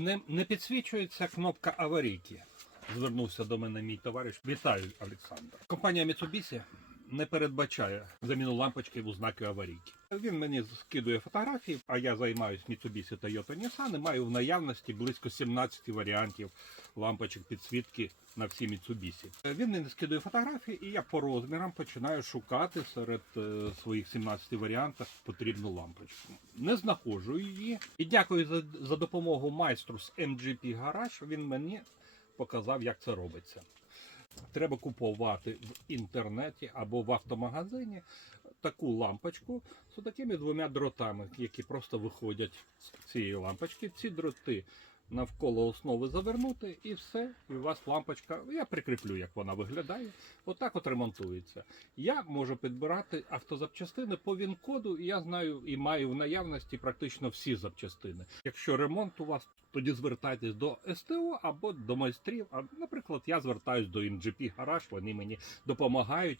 Не, не підсвічується кнопка аварійки. Звернувся до мене мій товариш. Вітаю, Олександр. Компанія Mitsubishi не передбачає заміну лампочки у знаки аварійки. Він мені скидує фотографії, а я займаюся Mitsubishi Toyota Nissan і маю в наявності близько 17 варіантів лампочок підсвітки на всі Mitsubishi. Він мені скидує фотографії, і я по розмірам починаю шукати серед е, своїх 17 варіантів потрібну лампочку. Не знаходжу її. І дякую за, за допомогу майстру з MGP Garage. Він мені показав, як це робиться. Треба купувати в інтернеті або в автомагазині таку лампочку з такими двома дротами, які просто виходять з цієї лампочки. Ці дроти навколо основи завернути, і все. І у вас лампочка. Я прикріплю, як вона виглядає. Отак от ремонтується. Я можу підбирати автозапчастини по ВІН-коду, і я знаю і маю в наявності практично всі запчастини. Якщо ремонт у вас, тоді звертайтесь до СТО або до майстрів. А, наприклад, я звертаюсь до MGP Garage, вони мені допомагають